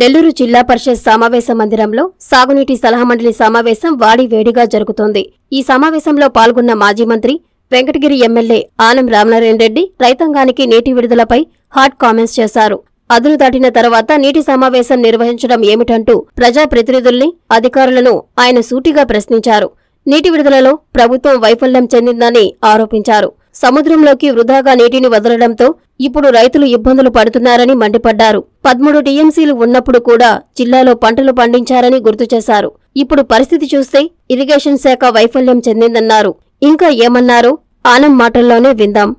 నెల్లూరు జిల్లా పరిషత్ సమావేశ మందిరంలో సాగునీటి సలహా మండలి సమావేశం వాడివేడిగా జరుగుతోంది. ఈ సమావేశంలో పాల్గొన్న మాజీ మంత్రి, వెంకటగిరి ఎమ్మెల్యే ఆనం రామనారాయణ రెడ్డి రైతాంగానికి నీటి విడుదలపై హాట్ కామెంట్స్ చేశారు. అదును దాటిన తర్వాత నీటి సమావేశం నిర్వహించడం ఏమిటంటూ ప్రజాప్రతినిధుల్ని, అధికారులను ఆయన సూటిగా ప్రశ్నించారు. నీటి విడుదలలో ప్రభుత్వం వైఫల్యం చెందిందని ఆరోపించారు. సముద్రంలోకి వృధాగా నీటిని వదలడంతో ఇప్పుడు రైతులు ఇబ్బందులు పడుతున్నారని మండిపడ్డారు. 13 టీఎంసీలు ఉన్నప్పుడు కూడా జిల్లాలో పంటలు పండించారని గుర్తు చేశారు. ఇప్పుడు పరిస్థితి చూస్తే ఇరిగేషన్ శాఖ వైఫల్యం చెందిందన్నారు. ఇంకా ఏమన్నారో ఆనం మాటల్లోనే విందాం.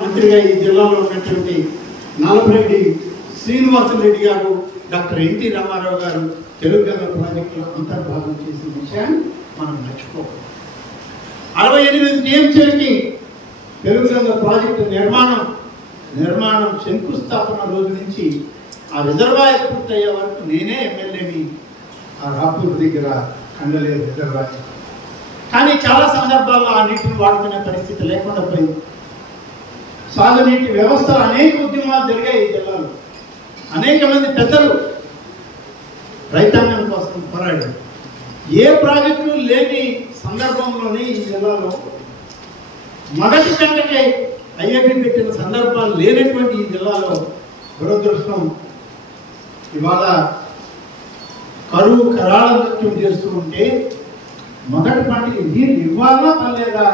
మంత్రిగా ఈ జిల్లాలో ఉన్నటువంటి నల్లపరెడ్డి శ్రీనివాసరెడ్డి గారు, డాక్టర్ ఎన్టీ రామారావు గారు తెలుగుగంగ ప్రాజెక్టులో అంతర్భాగం చేసిన విషయాన్ని మనం మర్చిపోకూడదు. 68 టీఎంసీలకి తెలుగుగంగ ప్రాజెక్టు నిర్మాణం శంకుస్థాపన రోజు నుంచి ఆ రిజర్వాయర్ పూర్తయ్యే వరకు నేనే ఎమ్మెల్యేని ఆ రాపూర్ దగ్గర కండలేరు రిజర్వాయర్. కానీ చాలా సందర్భాల్లో ఆ నీటిని వాడుకునే పరిస్థితి లేకుండా పోయింది. సాగునీటి వ్యవస్థలు అనేక ఉద్యమాలు జరిగాయి ఈ జిల్లాలో. అనేక మంది పెద్దలు రైతాంగం కోసం పోరాడారు. ఏ ప్రాజెక్టులు లేని సందర్భంలోనే ఈ జిల్లాలో మొదటి గంటకే ఐఐటి పెట్టిన సందర్భాలు లేనటువంటి ఈ జిల్లాలో దురదృష్టం ఇవాళ కరువు కరాళ నృత్యం చేస్తూ ఉంటే మొదటి పంటకి నీరు ఇవ్వాలా పర్లేదా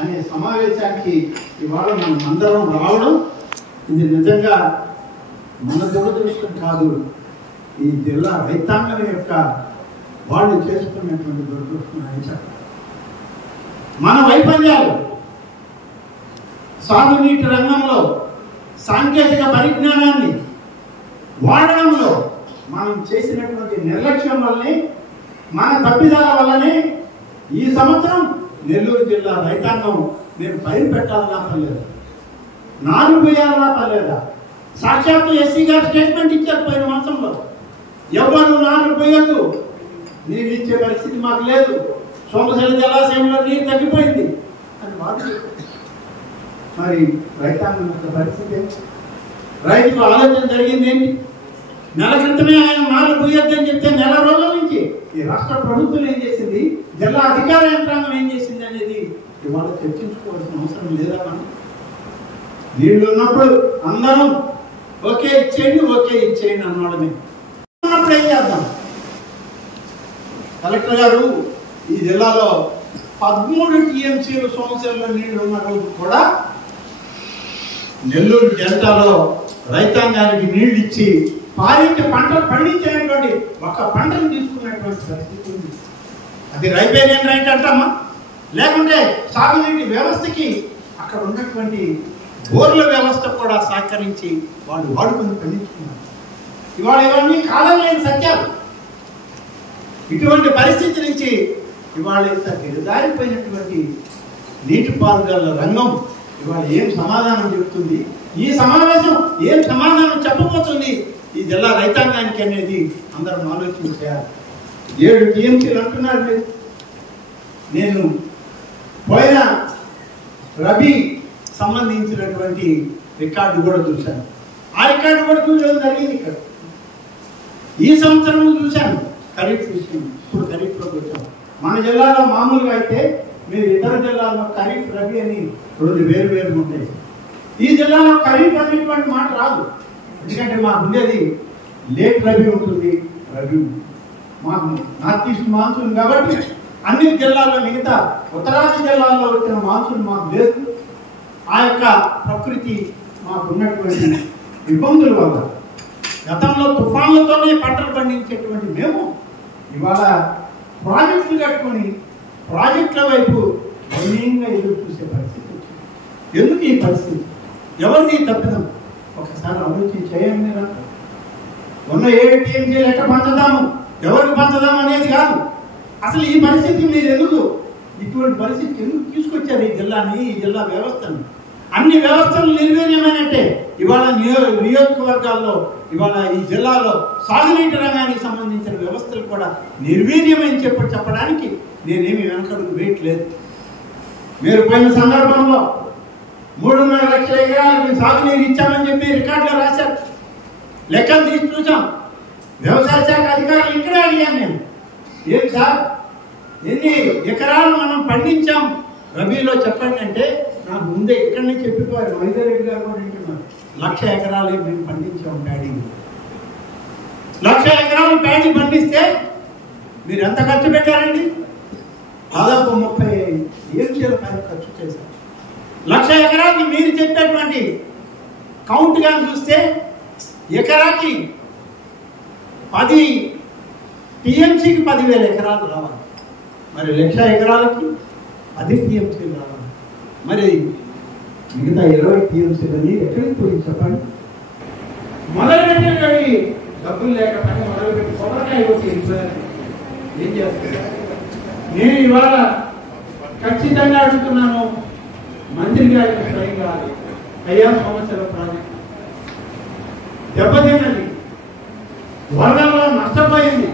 అనే సమావేశానికి ఇవాళ మనం అందరం రావడం, ఇది నిజంగా మన దురదృష్టం కాదు, ఈ జిల్లా రైతాంగం యొక్క వాళ్ళు చేసుకున్నటువంటి దురదృష్టం అని చెప్పాలి. మన వైఫల్యాలు సాగునీటి రంగంలో సాంకేతిక పరిజ్ఞానాన్ని వాడడంలో మనం చేసినటువంటి నిర్లక్ష్యం వల్లనే, మన తప్పిదాల వల్లనే ఈ సంవత్సరం నెల్లూరు జిల్లా రైతాంగం నేను పైరు పెట్టాలన్నా పర్లేదు, నారు పోయాలన్నా పర్లేదా. సాక్షాత్తు ఎస్సీ గారు స్టేట్మెంట్ ఇచ్చారు పోయిన మాసంలో, ఎవరు నారు పోయద్దు, నీరు ఇచ్చే పరిస్థితి మాకు లేదు, సోమశిల జలాశయంలో నీరు తగ్గిపోయింది అని వారు. మరి రైతాంగం యొక్క పరిస్థితి, రైతుకు ఆలోచన జరిగింది ఏంటి? నెల క్రితమే ఆయన నారు పోయొద్దని చెప్తే నెల రోజుల నుంచి ఈ రాష్ట్ర ప్రభుత్వం ఏం చేసింది, జిల్లా అధికార యంత్రాంగం ఏం చేసింది అనేది ఇవాళ చర్చించుకోవాల్సిన అవసరం లేదా? మనం నీళ్లు ఉన్నప్పుడు అందరం ఓకే ఇచ్చేయండి అన్నవాడమే. ఉన్నప్పుడు ఏం చేద్దాం? కలెక్టర్ గారు ఈ జిల్లాలో 13 టీఎంసీలు సోమశిలలో నీళ్లు ఉన్న రోజు కూడా నెల్లూరు డెల్టాలో రైతాంగానికి నీళ్లు ఇచ్చి పంటలు పండించేటువంటి ఒక పంటను తీసుకున్నటువంటి పరిస్థితి ఉంది. అది రైపేరియన్ రైట్ అంటామా, లేకుంటే సాగునీటి వ్యవస్థకి అక్కడ ఉన్నటువంటి బోర్ల వ్యవస్థ కూడా సహకరించి వాళ్ళు వాడుకొని పండించుకున్నారు. ఇవాళ ఇవన్నీ కాలం లేని సత్యాలు. ఇటువంటి పరిస్థితి నుంచి ఇవాళ ఇంత దిగజారిపోయినటువంటి నీటిపారుదల రంగం ఇవాళ ఏం సమాధానం చెప్తుంది? ఈ సమావేశం ఏం సమాధానం చెప్పబోతుంది ఈ జిల్లా రైతాంగానికి అనేది అందరం ఆలోచన చేయాలి. 7 టీఎంసీలు అంటున్నారు మీరు. నేను పోయిన రబీ సంబంధించినటువంటి రికార్డు కూడా చూశాను. ఆ రికార్డు కూడా చూడడం జరిగింది ఇక్కడ. ఈ సంవత్సరం చూశాను ఖరీఫ్ విషయం. ఇప్పుడు ఖరీఫ్లోకి వచ్చాం. మన జిల్లాలో మామూలుగా అయితే మీరు ఇతర జిల్లాలో ఖరీఫ్ రబీ అని 2 వేరు ఉంటాయి. ఈ జిల్లాలో ఖరీఫ్ అనేటువంటి మాట రాదు. ఎందుకంటే మాకు ఉండేది లేట్ రబీ ఉంటుంది, రబీ మాకు నార్త్ ఈస్ట్ మాన్సూన్ కాబట్టి అన్ని జిల్లాల్లో మిగతా ఉత్తరాది జిల్లాల్లో వచ్చిన మాన్సూన్ మాకు లేదు. ఆ యొక్క ప్రకృతి మాకు ఉన్నటువంటి ఇబ్బందుల వల్ల గతంలో తుఫాన్లతోనే పంటలు పండించేటువంటి మేము ఇవాళ ప్రాజెక్టులు కట్టుకొని ప్రాజెక్టుల వైపు గణనీయంగా ఎదురు చూసే పరిస్థితి. ఎందుకు ఈ పరిస్థితి? ఎవరిది తప్పిదం? ఒకసారి ఆలోచన చేయండి. ఉన్న 7 టీఎంసీలు ఎట్లా పంచుదాము, ఎవరికి పంచుదాము అనేది కాదు. అసలు ఈ పరిస్థితి మీరు ఎందుకు, ఇటువంటి పరిస్థితి ఎందుకు తీసుకొచ్చారు ఈ జిల్లాని, ఈ జిల్లా వ్యవస్థను? అన్ని వ్యవస్థలు నిర్వీర్యమైనట్టే. ఇవాళ నియోజకవర్గాల్లో ఇవాళ ఈ జిల్లాలో సాగునీటి రంగానికి సంబంధించిన వ్యవస్థలు కూడా నిర్వీర్యమని చెప్పడానికి నేనేమి వెనకడుగు వేయట్లేదు. మీరు పోయిన సందర్భంలో 3.5 లక్షల ఎకరాలకు సాగునీరు ఇచ్చామని చెప్పి రికార్డులో రాశారు. లెక్కలు తీసి చూసాం. వ్యవసాయ శాఖ అధికారులు ఇక్కడే అడిగాను నేను, ఏం సార్ ఎన్ని ఎకరాలు మనం పండించాం రబీలో చెప్పండి అంటే నాకు ముందే ఇక్కడి నుంచి చెప్పిపోయారు. వైద్యరెడ్డి గారు కూడా వింటున్నారు, 1,00,000 ఎకరాలు మేము పండించాం ప్యాడీ. 1,00,000 ఎకరాలు ప్యాడీ పండిస్తే మీరు ఎంత ఖర్చు పెట్టారండి? దాదాపు 30 TMCల పైన ఖర్చు చేశారు. 1,00,000 ఎకరాలకి మీరు చెప్పేటువంటి కౌంట్ గా చూస్తే ఎకరాకి 10 TMCకి 10,000 ఎకరాలు రావాలి. మరి 1,00,000 ఎకరాలకి 10 TMCలు రావాలి. మరి మిగతా 20 TMCలని ఎక్కడికి పోయి చెప్పండి? మొదలుపెట్టిన డబ్బులు లేక పని మొదలుపెట్టి కొబ్బరికాయ కొట్టి ఏం చేస్తారు? నేను ఇవాళ ఖచ్చితంగా అడుగుతున్నాను మంత్రి గారికి స్వయంగా, అయ్యా సంవత్సర ప్రాజెక్ట్ దెబ్బతిన్నది, వరదల్లో నష్టపోయింది,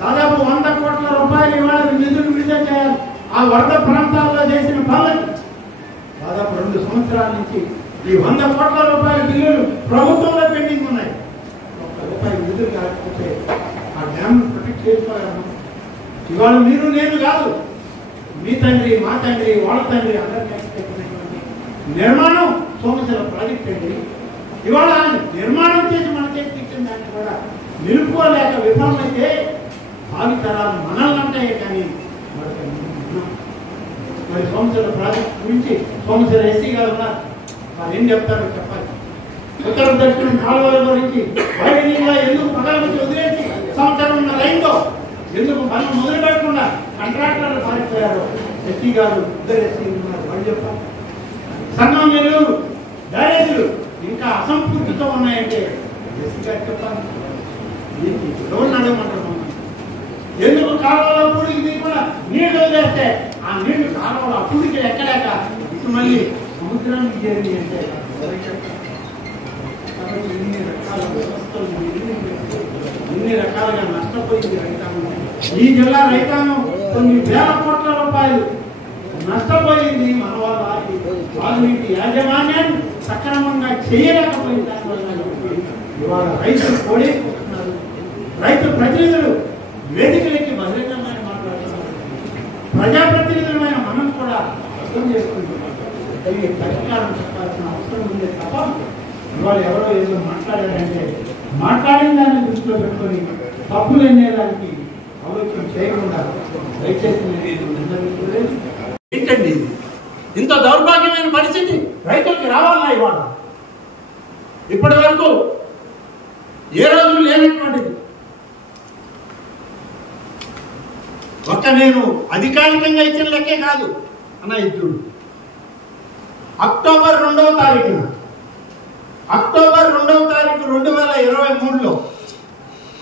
దాదాపు 100 కోట్ల రూపాయలు ఇవాళ నిధులు విడుదల చేయాలి. ఆ వరద ప్రాంతాల్లో చేసిన పనులకి దాదాపు 2 సంవత్సరాల నుంచి ఈ 100 కోట్ల రూపాయల బిల్లులు ప్రభుత్వంలో పెండింగ్ ఉన్నాయి. రూపాయలు నిధులు కాకపోతే ఆ డ్యామ్ ప్రొటెక్ట్ చేసుకోగలము. ఇవాళ మీరు నేను కాదు, మీ తండ్రి మా తండ్రి వాళ్ళ తండ్రి అందరికీ నిర్మాణం సోమశిల ప్రాజెక్ట్ అండి. ఇవాళ నిర్మాణం చేసి మన చేతికి ఇచ్చిన దాన్ని కూడా నిలుపుకోలేక విఫలమైతే భావితరాలు మనల్ని అంటాయే కానీ మరి సోమశిల ప్రాజెక్ట్ గురించి సోమశిల ఎస్సీ గారు ఉన్నారు, వాళ్ళు ఏం చెప్తారో చెప్పాలి. ఉత్తర దక్షిణం కాలువల గురించి వైద్యంగా ఎందుకు పదాలకు వదిలేసి సంవత్సరం ఉన్న లైన్లో ఎందుకు పనులు మొదలు పెట్టకుండా కాంట్రాక్టర్లు మారిపోయారు. ఎస్సీ గారు ఇద్దరు ఎస్సీ ఉన్నారు, వాళ్ళు చెప్పాలి. సంఘం నెల్లూరు డ్యారేజీలు ఇంకా అసంపూర్తితో ఉన్నాయంటే ఎస్సీ గారు చెప్పాలి. ఎవరిని అడగమంటారు? ఎందుకు కాలువలో పూడికి ఇది కూడా నీళ్లు వదిలేస్తే ఆ నీళ్లు కాలువలో అప్పుడికి ఎక్కలేక ఇప్పుడు మళ్ళీ సముద్రానికి చేరింది అంటే ఇన్ని రకాలుగా నష్టపోయింది రైతాంగం. ఈ జిల్లా రైతాంగం కొన్ని వేల కోట్ల రూపాయలు నష్టపోయింది. మన వాళ్ళ వాల్మీకి యాజమాన్యాన్ని సక్రమంగా చేయలేకపోయింది. ఇవాళ రైతులు కోడైపోతున్నారు. రైతు ప్రతినిధులు వేదికలకి బహిరంగమైన మాట్లాడుతున్నారు. ప్రజాప్రతినిధులమైన మనం కూడా అర్థం చేసుకుంటున్నాం. పరిష్కారం చెప్పాల్సిన అవసరం ఉందే తప్ప ఇవాళ ఎవరో ఏదో మాట్లాడారంటే మాట్లాడిన దాన్ని దృష్టిలో పెట్టుకొని తప్పులు ఎన్నేదానికి ఆలోచన చేయకుండా దయచేసి ఏంటండి ఇంత దౌర్భాగ్యమైన పరిస్థితి రైతులకి రావాలన్నా ఇవాళ? ఇప్పటి వరకు ఏ రోజు లేనటువంటిది. ఒక్క నేను అధికారికంగా ఇచ్చిన లెక్కే కాదు అన్న ఇద్దరు. అక్టోబర్ 2వ తారీఖున 2023లో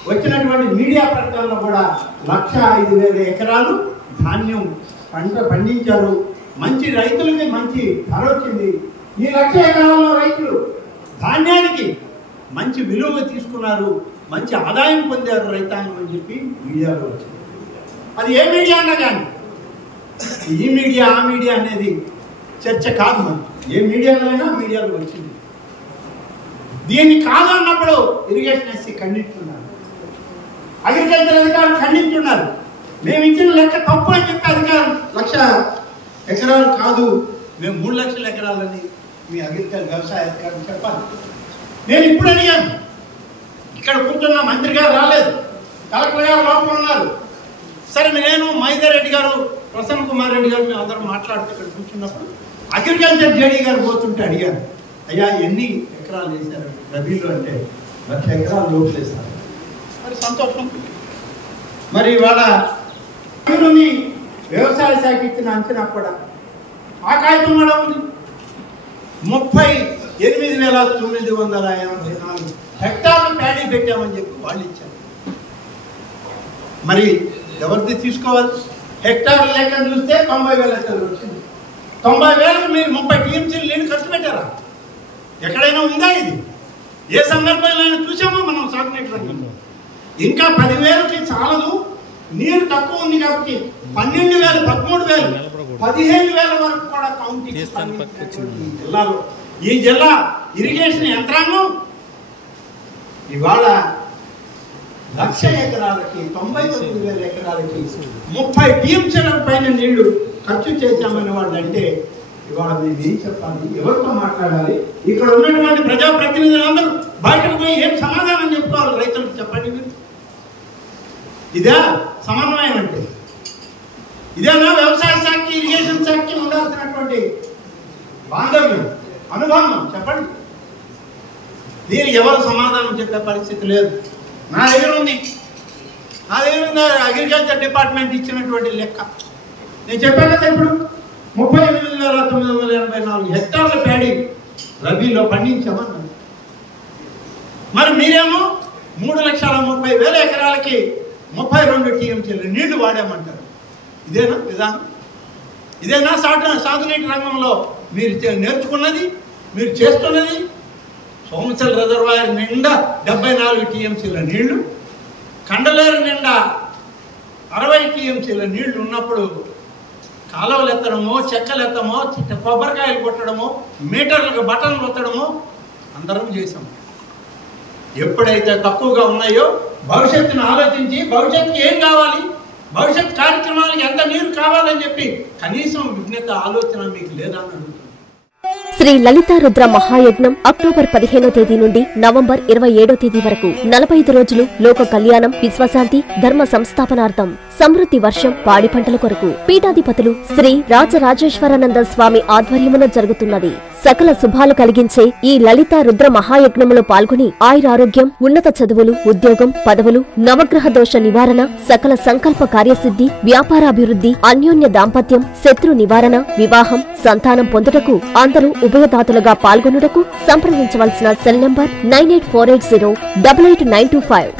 వచ్చినటువంటి మీడియా ప్రకటనలో కూడా 1,05,000 ఎకరాలు ధాన్యం పండించారు. మంచి రైతులకి మంచి ధర వచ్చింది. ఈ 1,00,000 ఎకరాల్లో రైతులు ధాన్యానికి మంచి విలువ తీసుకున్నారు, మంచి ఆదాయం పొందారు రైతాంగం అని చెప్పి మీడియాలో వచ్చింది. అది ఏ మీడియా అన్నా కానీ ఈ మీడియా ఆ మీడియా అనేది చర్చ కాదు. మనకి ఏ మీడియాలో అయినా మీడియాలో వచ్చింది. దీన్ని కాదు అన్నప్పుడు ఇరిగేషన్ ఎస్సీ ఖండించున్నారు, అగ్రికల్చర్ అధికారులు ఖండించున్నారు. మేము ఇచ్చిన లెక్క తప్పు అని చెప్పి అధికారులు 1,00,000 ఎకరాలు కాదు మేము 3,00,000 ఎకరాలని మీ అగ్రికల్చర్ వ్యవసాయ అధికారులు చెప్పాలి. నేను ఇప్పుడు అడిగాను, ఇక్కడ కూర్చున్న మంత్రి గారు రాలేదు, కలెక్టర్ గారు లోపల ఉన్నారు. సరే నేను మైదారెడ్డి గారు ప్రసన్న కుమార్ రెడ్డి గారు మేము అందరం మాట్లాడుతూ ఇక్కడ కూర్చున్నప్పుడు అగ్రికల్చర్ జేడీ గారు పోతుంటే అడిగాను, అయ్యా ఎన్ని ఎకరాలు వేశారు రబీలో అంటే 1,00,000 ఎకరాలు లోపు వేశారు. మరి సంతోషం. మరి వాళ్ళ వ్యవసాయ శాఖ ఇచ్చిన అంచనా కూడా ఆ కాగితం కూడా ఉంది. 38,984 హెక్టార్లు ప్యాడీ పెట్టామని చెప్పి వాళ్ళు ఇచ్చారు. మరి ఎవరిది తీసుకోవాలి? హెక్టార్లు లెక్క చూస్తే 90,000 ఎకరాలు వచ్చింది. 90,000కు మీరు 30 TMCలు నీళ్ళు ఖర్చు పెట్టారా? ఎక్కడైనా ఉందా ఇది? ఏ సందర్భంలో చూసామో మనం సాగునీటి రంగంలో. ఇంకా 10,000కి చాలదు, నీరు తక్కువ ఉంది కాబట్టి 12,000, 13,000, 15,000 వరకు కూడా కౌంటింగ్ జిల్లాలో. ఈ జిల్లా ఇరిగేషన్ యంత్రాంగం ఇవాళ 1,00,000 ఎకరాలకి 99,000 ఎకరాలకి 30 టీఎంసీల పైన నీళ్లు ఖర్చు చేశామని వాళ్ళు అంటే ఇవాళ మేము ఏం చెప్పాలి, ఎవరితో మాట్లాడాలి? ఇక్కడ ఉన్నటువంటి ప్రజాప్రతినిధులందరూ బయటకు పోయి ఏం సమాధానం చెప్పుకోవాలి రైతులకు? చెప్పండి మీరు. ఇదే సమన్వయం అంటే? ఇదేనా వ్యవసాయ శాఖకి ఇరిగేషన్ శాఖకి ఉండాల్సినటువంటి బాంధవ్యం, అనుబంధం? చెప్పండి. దీనికి ఎవరు సమాధానం చెప్పే పరిస్థితి లేదు. నా దగ్గర ఉంది అగ్రికల్చర్ డిపార్ట్మెంట్ ఇచ్చినటువంటి లెక్క. నేను చెప్పాను కదా ఇప్పుడు 38,984 హెక్టార్ల ప్యాడీ రబీలో పండించామన్నారు. మరి మీరేమో 3,30,000 ఎకరాలకి 32 టీఎంసీలు నీళ్లు వాడామంటారు. ఇదేనా విధానం? ఇదేనా సాగునీటి రంగంలో మీరు నేర్చుకున్నది, మీరు చేస్తున్నది? సోమశిల రిజర్వాయర్ నిండా 74 టీఎంసీల నీళ్లు, కండలేరు నిండా 60 టీఎంసీల నీళ్లు ఉన్నప్పుడు కాలువలు ఎత్తడమో, చెక్కలు ఎత్తమో, కొబ్బరికాయలు కొట్టడమో, మీటర్లకు బటన్లు కొట్టడమో అందరం చేసాం. ఎప్పుడైతే తక్కువగా ఉన్నాయో భవిష్యత్తును ఆలోచించి భవిష్యత్తుకి ఏం కావాలి, భవిష్యత్ కార్యక్రమాలకు ఎంత నీరు కావాలని చెప్పి కనీసం విజ్ఞత ఆలోచన మీకు లేదా అని అడుగుతున్నాను. శ్రీ లలితా రుద్ర మహాయజ్ఞం అక్టోబర్ 15వ తేదీ నుండి నవంబర్ 27వ తేదీ వరకు 45 రోజులు లోక కళ్యాణం, విశ్వశాంతి, ధర్మ సంస్థాపనార్థం, సమృద్ధి వర్షం, పాడి పంటల కొరకు పీఠాధిపతులు శ్రీ రాజరాజేశ్వరానంద స్వామి ఆధ్వర్యమున జరుగుతున్నది. సకల శుభాలు కలిగించే ఈ లలితా రుద్ర మహాయజ్ఞములో పాల్గొని ఆయురారోగ్యం, ఉన్నత చదువులు, ఉద్యోగం, పదవులు, నవగ్రహ దోష నివారణ, సకల సంకల్ప కార్యసిద్ధి, వ్యాపారాభివృద్ధి, అన్యోన్య దాంపత్యం, శత్రు నివారణ, వివాహం, సంతానం పొందుటకు అందరూ ఉభయదాతలుగా పాల్గొనుటకు సంప్రదించవలసిన సెల్ నంబర్ 9848088925.